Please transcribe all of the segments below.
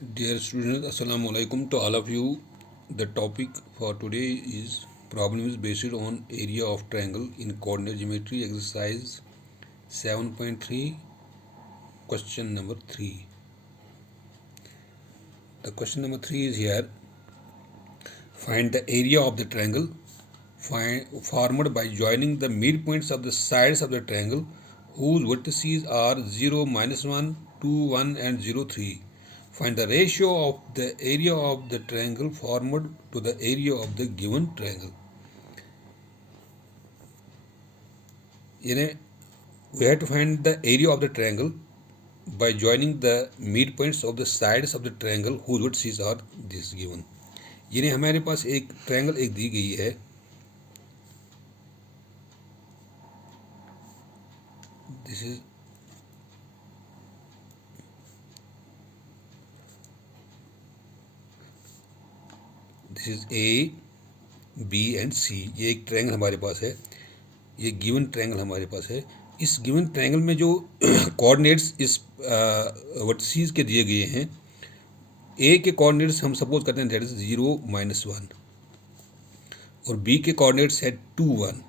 Dear students, Assalamu alaikum to all of you. The topic for today is problems based on area of triangle in coordinate geometry exercise 7.3, question number 3. The question number 3 is here. Find the area of the triangle formed by joining the midpoints of the sides of the triangle whose vertices are 0, -1, 2, 1 and 0, 3. Find the ratio of the area of the triangle formed to the area of the given triangle. We have to find the area of the triangle by joining the midpoints of the sides of the triangle whose vertices are this given. यानी हमारे पास एक triangle एक दी गई है. This is A, B and C. ये एक triangle हमारे पास है. ये गिवन ट्रायंगल हमारे पास है. इस गिवन ट्रायंगल में जो कोऑर्डिनेट्स इस वर्टिसेस के दिए गए हैं, ए के कोऑर्डिनेट्स हम सपोज करते हैं दैट इज 0, -1 और बी के कोऑर्डिनेट्स है 2, 1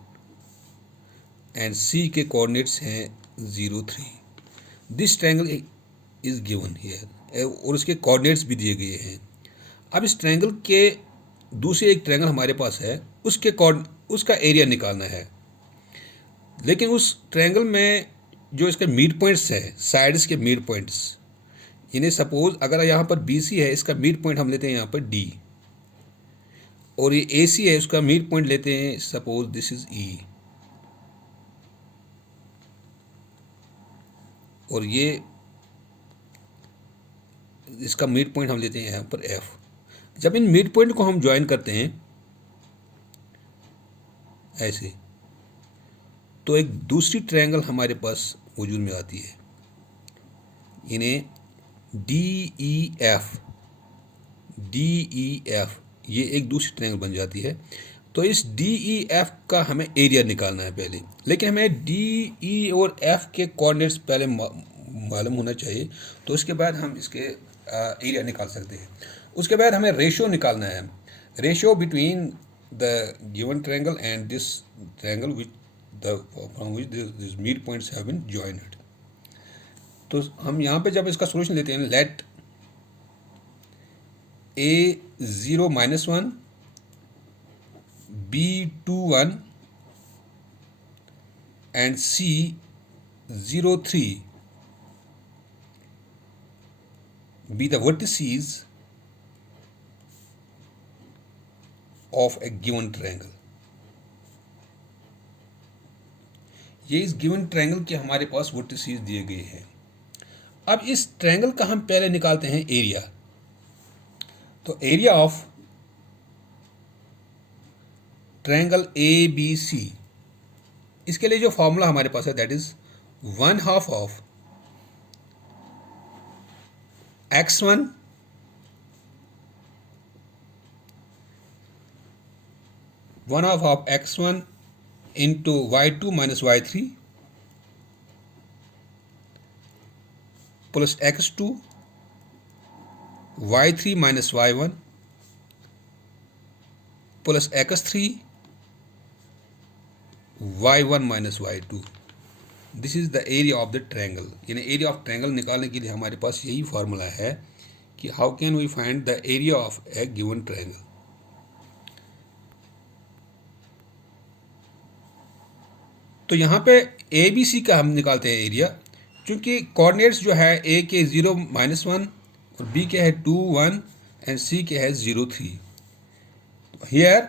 एंड सी के कोऑर्डिनेट्स हैं 0, 3. This triangle is given here और उसके कोऑर्डिनेट्स भी दिए गए हैं. अब इस ट्रायंगल के दूसरे एक ट्रायंगल हमारे पास है, उसका एरिया निकालना है. लेकिन उस ट्रायंगल में जो इसके मिड पॉइंट्स हैं, साइड्स के मिड पॉइंट्स, यानी सपोज अगर यहाँ पर बी सी है, इसका मिड पॉइंट हम लेते हैं यहाँ पर डी, और ये ए सी है, उसका मिड पॉइंट लेते हैं सपोज दिस इज ई, और ये इसका मिड पॉइंट हम लेते हैं यहाँ पर एफ. जब इन मिड पॉइंट को हम ज्वाइन करते हैं ऐसे, तो एक दूसरी ट्रायंगल हमारे पास वजूद में आती है. इन्हें DEF ये एक दूसरी ट्रायंगल बन जाती है. तो इस DEF का हमें एरिया निकालना है पहले, लेकिन हमें DE और F के कोऑर्डिनेट्स पहले मालूम होना चाहिए, तो उसके बाद हम इसके एरिया निकाल सकते हैं. उसके बाद हमें रेशियो निकालना है, ratio between the given triangle and this triangle from which these mid points have been joined. तो हम यहाँ पे जब इसका सोल्यूशन लेते हैं, late A 0, -1, B 2, 1 and C 0, 3 be the vertices of a given triangle. ये इस गिवन ट्रायंगल के हमारे पास वर्टिसेस दिए गए हैं. अब इस ट्रायंगल का हम पहले निकालते हैं एरिया. तो एरिया ऑफ ट्रायंगल ABC, इसके लिए जो फॉर्मूला हमारे पास है that is 1/2 of x1 1/2 of x1 into y2 minus y3 plus x2 y3 minus y1 plus x3 y1 minus y2. This is the area of the triangle. यानी area of triangle निकालने के लिए हमारे पास यही फार्मूला है कि how can we find the area of a given triangle. तो यहाँ पे ABC का हम निकालते हैं एरिया, क्योंकि कोऑर्डिनेट्स जो है A के 0, -1 और B के है 2, 1 एंड C के है 0, 3. Here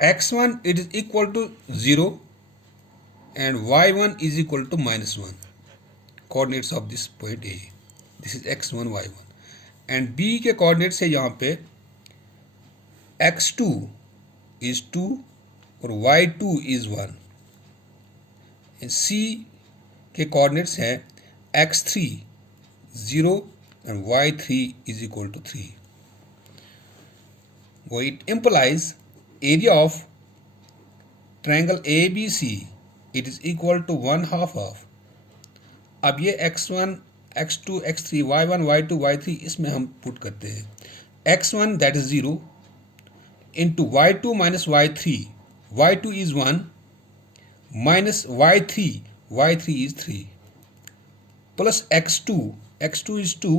x1 it is equal to 0 and y1 is equal to -1. Coordinates of this point A, this is x1, y1 and B के कोऑर्डिनेट्स है यहाँ पे x2 इज 2 और y2 इज 1. C के कोऑर्डिनेट्स हैं x3 0 and y3 is equal to 3. वो it implies area of triangle ABC it is equal to 1/2 of. अब ये x1 x2 x3 y1 y2 y3 इसमें हम पुट करते हैं x1 that is 0 into y2 minus y3 y2 is 1 minus y3 is 3 plus x2 is 2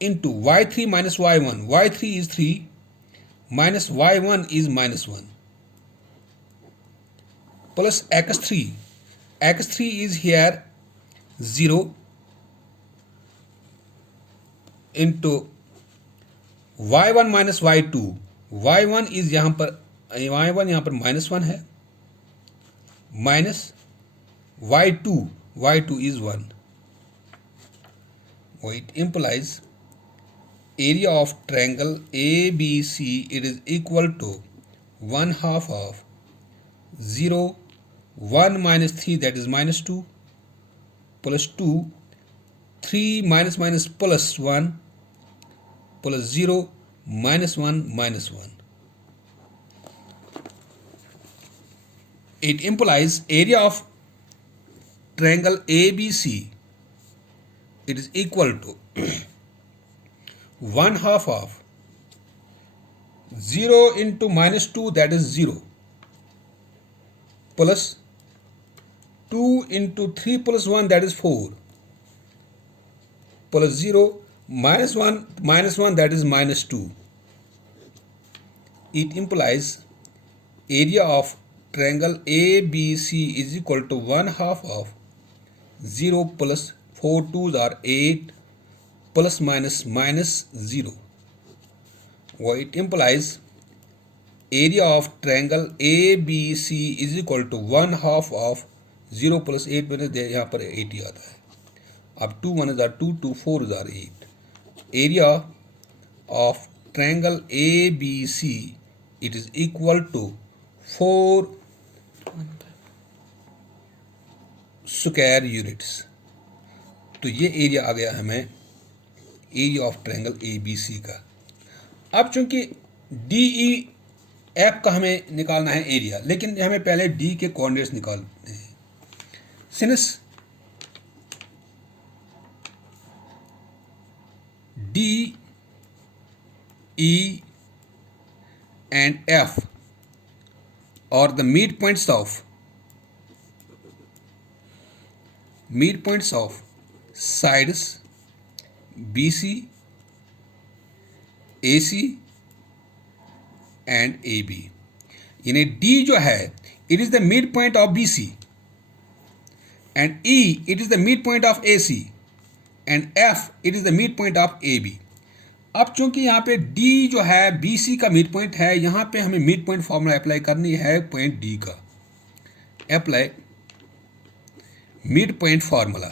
into y3 minus y3 is 3 minus y1 is -1 plus x3 is here 0 into y1 minus y2 y1 is यहाँ पर -1 है minus y2 is 1. It implies area of triangle ABC it is equal to 1/2 of 0 1 minus 3 that is -2 plus 2 3 minus plus 1 plus 0 -1 It implies area of triangle ABC it is equal to 1/2 of 0 into -2 that is 0 plus 2 into 3 plus 1 that is 4 plus 0 -1 that is -2. It implies area of triangle ABC is equal to 1/2 of 0 plus 4 2s are 8 plus minus -0. It implies area of triangle ABC is equal to 1/2 of 0 plus 8 मैंने यहाँ पर 8 ही आता है अब 2 1s are 2 2 4s are 8 area of triangle ABC it is equal to 4 square units तो ये area आ गया हमें एरिया ऑफ ट्रायंगल ABC का अब चूंकि DEF का हमें निकालना है एरिया लेकिन हमें पहले D के कोऑर्डिनेट्स निकालने हैं since D E and F are the midpoints of sides BC AC and AB यानी D जो है it is the midpoint of BC and E it is the midpoint of AC and F it is the midpoint of AB अब चूंकि यहाँ पे D जो है BC का मिड पॉइंट है यहाँ पे हमें मिड पॉइंट फॉर्मूला अप्लाई करनी है पॉइंट D का अप्लाई मिड पॉइंट फार्मूला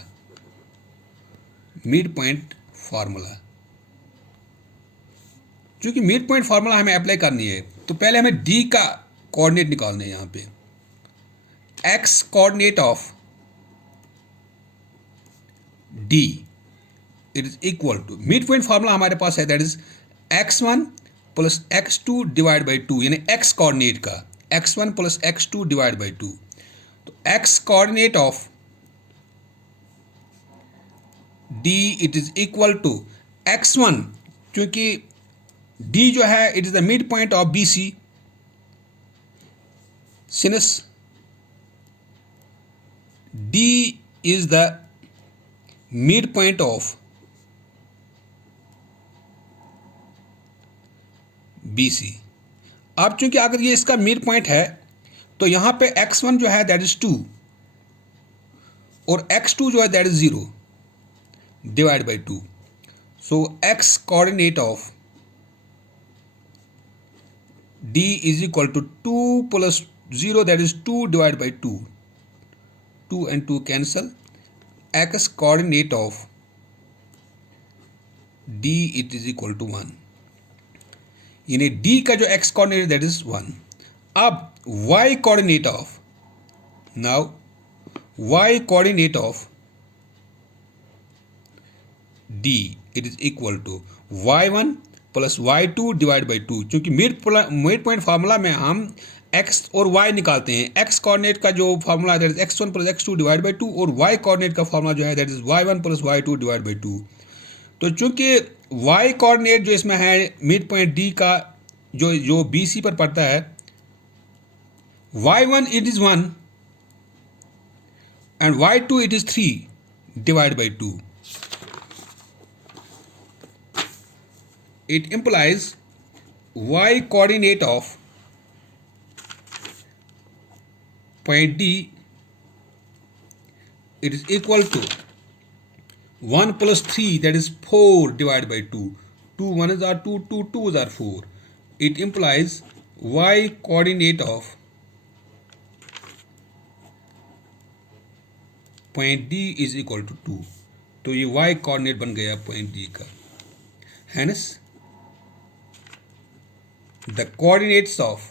चूंकि मिड पॉइंट फार्मूला हमें अप्लाई करनी है तो पहले हमें D का कोऑर्डिनेट निकालने हैं यहाँ पे x coordinate of D it is equal to mid point formula हमारे पास है that is x1 plus x2 divide by 2 यानी x कोऑर्डिनेट का x1 plus x2 divide by 2 तो x coordinate of D it is equal to x1 क्योंकि D जो है it is the mid point of BC since D is the mid point of BC अब चूंकि अगर ये इसका मिड पॉइंट है तो यहाँ पे x1 जो है दैट इज 2 और x2 जो है that is 0 divide by 2 so x coordinate of D is equal to 2 plus 0 that is 2 divide by 2 2 and 2 cancel x coordinate of D it is equal to 1 यानी D का जो x coordinate that is 1 अब y coordinate of now y coordinate of D it is equal to y1 plus y2 divide by 2 क्योंकि mid point formula में हम x और Y निकालते हैं। एक्स कोऑर्डिनेट का जो फार्मूला है that is x1 plus x2 divide by 2 और वाई कोऑर्डिनेट का फार्मूला जो है that is y1 plus y2 divide by 2। तो चूंकि वाई कोऑर्डिनेट जो इसमें है मिड पॉइंट डी का जो जो बी सी पर पड़ता है, y1 it is 1 and y2 it is 3 divide by 2। It implies y coordinate of point D it is equal to 1 plus 3 that is 4 divided by 2. 2 1s are 2, 2 2s are 4. It implies y coordinate of point D is equal to 2. तो ये y coordinate बन गया point D का। Hence the coordinates of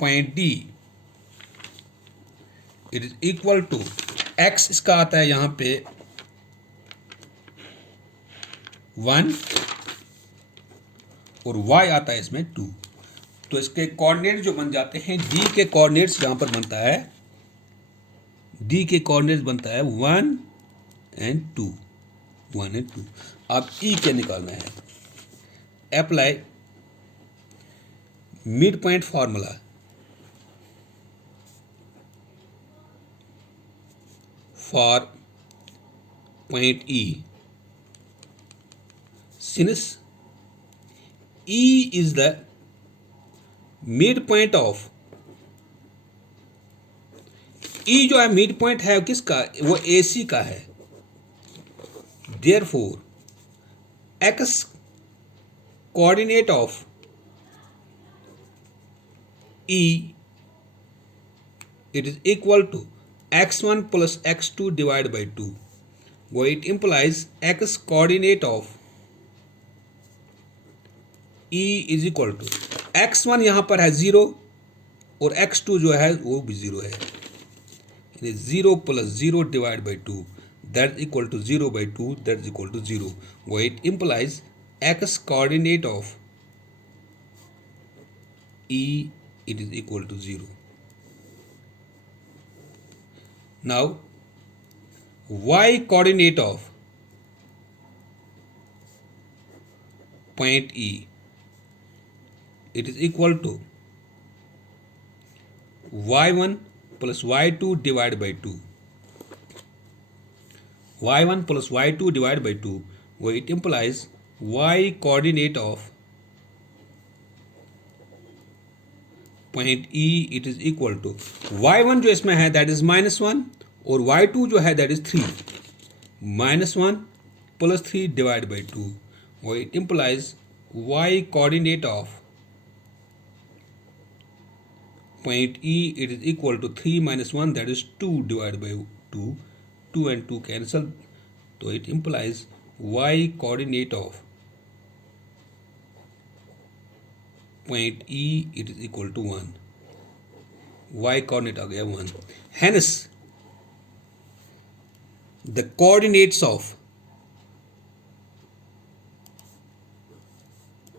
point D it is equal to x इसका आता है यहाँ पे 1 और y आता है इसमें 2। तो इसके कोऑर्डिनेट जो बन जाते हैं D के कोऑर्डिनेट्स यहाँ पर बनता है, D के कोऑर्डिनेट्स बनता है 1 एंड 2, 1 एंड 2। अब E क्या निकालना है? Apply mid point formula for point E. Since E is the midpoint of E जो है मिड पॉइंट है किसका? वो AC का है। Therefore x coordinate of E it is equal to x1 plus x2 divided by 2. वो it implies x coordinate of E is equal to x1 यहाँ पर है 0 और x2 जो है वो भी 0 है। 0 plus 0 divided by 2 that is equal to 0 by 2 that is equal to 0. वो it implies x coordinate of E it is equal to 0. Now y coordinate of point E it is equal to y1 plus y2 divided by 2. y1 plus y2 divided by 2 where it implies y coordinate of point E it is equal to y1 जो इसमें है that is -1 और y2 जो है that is 3, -1 plus 3 divided by 2 where it implies y coordinate of point E it is equal to 3 minus 1 that is 2 divided by 2, 2 and 2 cancel, so it implies y coordinate of point E it is equal to 1. y coordinate आ गया 1. Hence the coordinates of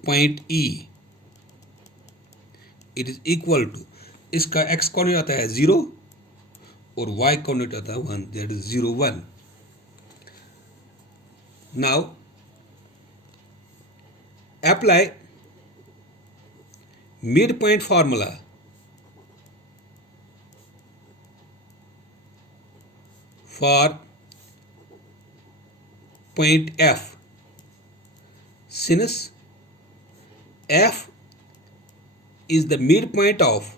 point E it is equal to इसका x coordinate आता है 0 और y coordinate आता है 1 that is 0 1. Now apply midpoint formula for point F. Since F is the midpoint of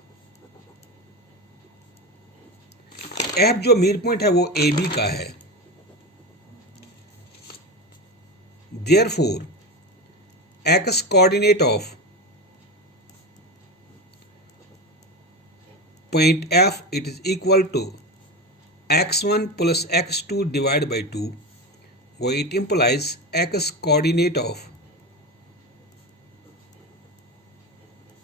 F जो mid point है वो AB का है, therefore x coordinate of point F it is equal to x1 plus x2 divided by 2 where it implies x coordinate of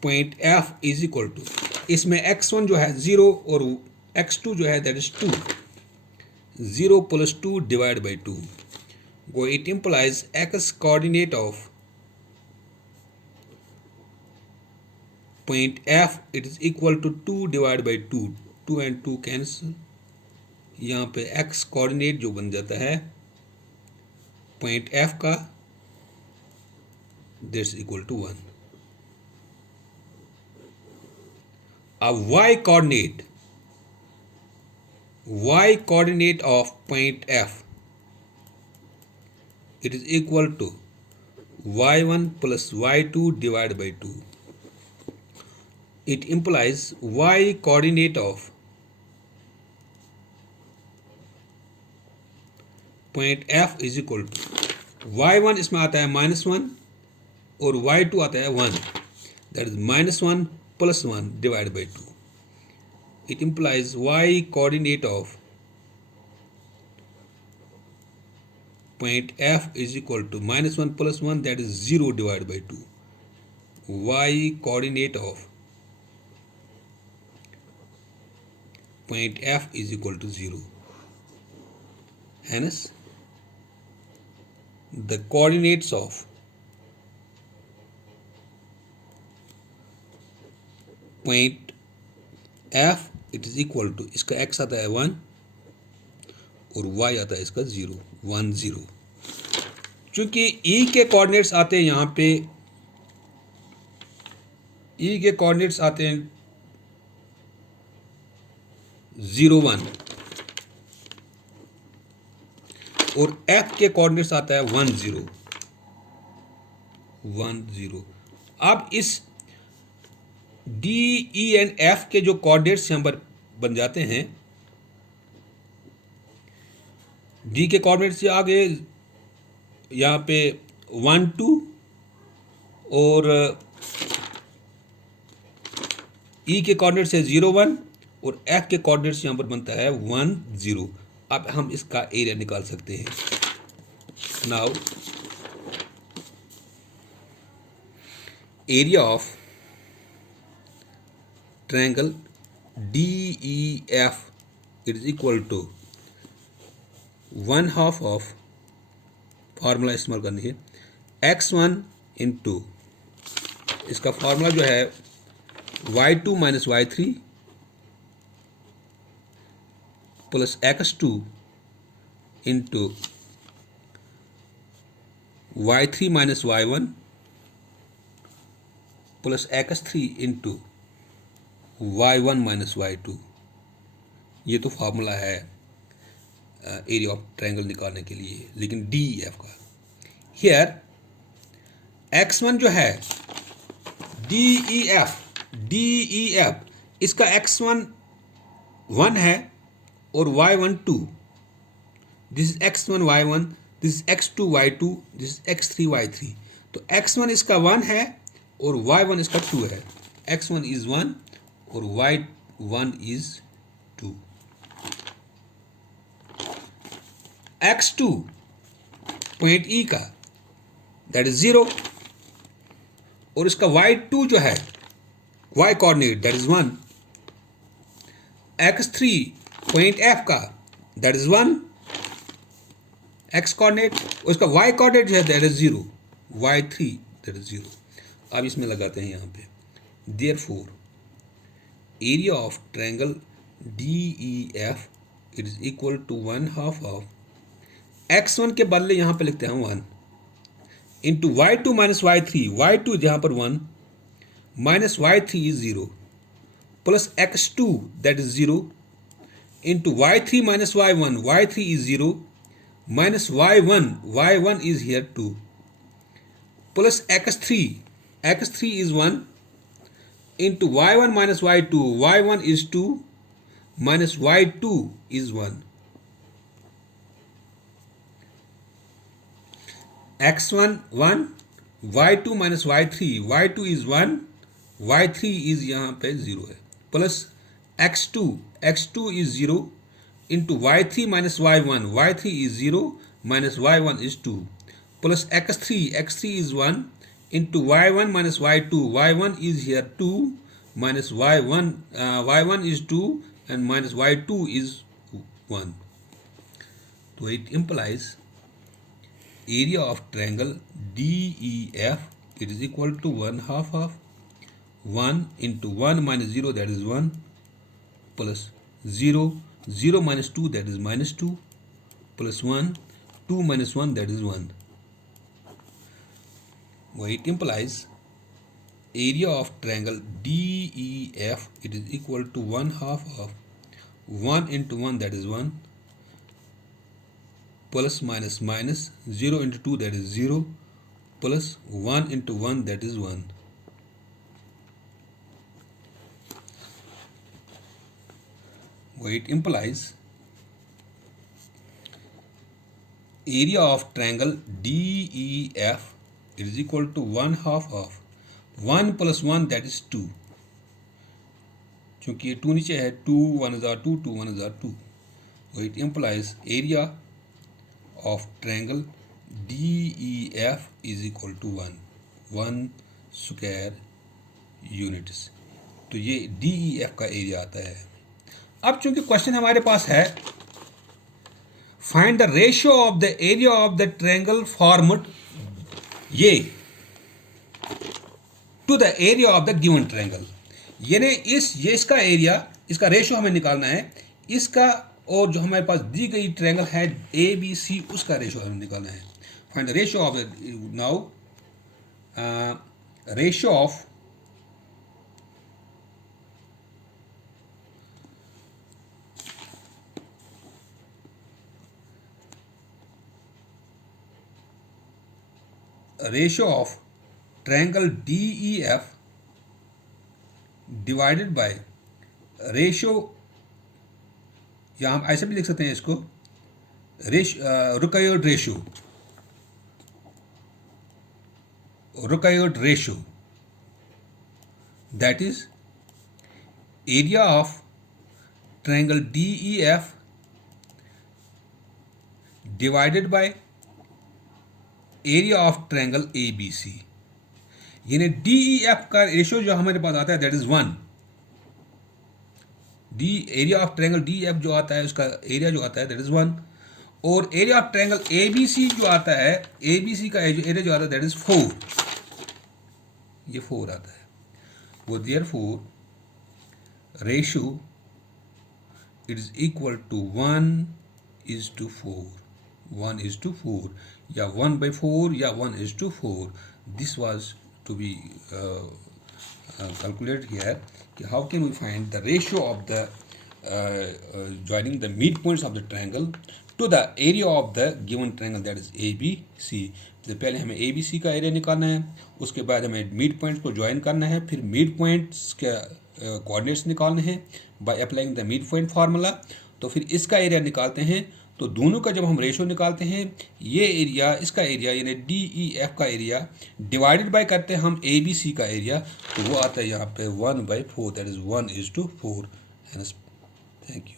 point F is equal to इसमें x1 जो है 0 और x2 जो है that is 2, 0 plus 2 divided by 2 where it implies x coordinate of point F it is equal to 2 divided by 2, 2 and 2 cancel, यहाँ पे x coordinate जो बन जाता है पॉइंट F का, दैट्स इक्वल टू 1. अब y coordinate of point F it is equal to y1 plus y2 divided by 2. It implies y coordinate of point F is equal to y1 इसमें आता है -1 और y2 आता है 1, that is -1 plus 1 divided by 2. It implies y coordinate of point F is equal to -1 plus 1, that is 0 divided by 2. Y coordinate of point F is equal to 0. Hence, the coordinates of point F it is equal to, इसका x आता है 1 और y आता है इसका 0, 1 0. चूंकि E के coordinates आते हैं यहाँ पे, E के कोऑर्डिनेट्स आते हैं 0 1 और F के कोऑर्डिनेट्स आता है 1 0 1 0. अब इस D, E एंड F के जो कोऑर्डिनेट्स यहाँ पर बन जाते हैं, D के कोऑर्डिनेट्स से आगे यहाँ पे 1 2 और E के कोऑर्डिनेट से 0 1 और F के कोऑर्डिनेट्स यहाँ पर बनता है 1 0. अब हम इसका एरिया निकाल सकते हैं. Now area of triangle DEF it is equal to 1/2 of formula इस्तेमाल करनी है x1 इंटू, इसका फार्मूला जो है y2 minus y3 plus x2 into y3 minus y1 plus x3 into y1 minus y2. ये तो फार्मूला है एरिया ऑफ ट्रायंगल निकालने के लिए, लेकिन DEF का. हियर x1 जो है DEF इसका x1 1 है और y1 2. This is x1 y1, this is x2 y2, this is x3 y3. तो x1 इसका 1 है और y1 इसका 2 है. x1 इज 1 और y1 is 2. x2 point E का दैट इज 0 और इसका y2 जो है y coordinate that is 1. x3 point F का दैट इज 1 x कोऑर्डिनेट और इसका y कोऑर्डिनेट जो है that is 0, y3 that is 0. अब इसमें लगाते हैं यहाँ पे. Therefore area of triangle DEF it is equal to 1/2 of x1 के बदले यहाँ पे लिखते हैं 1 into y2 minus y3, y2 जहाँ पर 1 minus y3 is 0 plus x2 that is 0 into y3 minus y1, y3 is 0 minus y1 is here 2 plus x3 is 1 into y1 minus y2, y1 is 2 minus y2 is 1. x1 1, y2 minus y3, y2 is 1, y3 is यहाँ पे 0 है, plus x2 is 0 into y3 minus y1, y3 is 0 minus y1 is 2 plus x3 is 1 into y1 minus y2, y1 is here 2 minus y1 is 2 and minus y2 is 1. So it implies area of triangle DEF it is equal to 1/2 of 1 into 1 minus 0, that is 1, plus 0, 0 minus 2, that is minus 2, plus 1, 2 minus 1, that is 1. Well, it implies area of triangle DEF, it is equal to 1/2 of 1 into 1, that is 1, plus minus minus 0 into 2, that is 0, plus 1 into 1, that is 1. Well, it implies area of triangle DEF, it is equal to 1/2 of 1 plus 1, that is 2. चूंकि ये 2 नीचे है, 2 1 is 2, 2 1 is 2. So it implies area of triangle DEF is equal to 1 square units. तो ये DEF का area आता है. अब चूंकि क्वेश्चन हमारे पास है find the ratio of the area of the triangle formed ये to the area of the given triangle, यानी ये इसका एरिया, इसका रेशियो हमें निकालना है, इसका और जो हमारे पास दी गई ट्रायंगल है ABC, उसका रेशियो हमें निकालना है. Find the ratio of now ratio of triangle DEF divided by ratio, या हम ऐसे भी लिख सकते हैं इसको, required ratio, that is area of triangle DEF divided by area of triangle ABC. यानी DEF का रेशियो जो हमारे पास आता है that is 1. Area of triangle DEF जो आता है उसका एरिया जो आता है दैट इज 1, और एरिया ऑफ ट्रायंगल ABC जो आता है, ABC का एरिया जो आता है दैट इज 4. ये 4 आता है. वो therefore ratio it is equal to 1:4, 1:4, या 1/4 या 1:4. This was to be calculated here. How can we find the ratio of the joining the midpoints of the triangle to the area of the given triangle, that is ABC. तो पहले हमें ABC का area निकालना है, उसके बाद हमें mid points को ज्वाइन करना है, फिर मिड पॉइंट्स के कोऑर्डिनेट्स निकालने हैं by applying the mid point formula. तो फिर इसका एरिया निकालते हैं. तो दोनों का जब हम रेशियो निकालते हैं, ये एरिया, इसका एरिया यानी DEF का एरिया डिवाइडेड बाय करते हैं हम ABC का एरिया, तो वो आता है यहाँ पे 1/4, दैट इज 1:4. Thank you.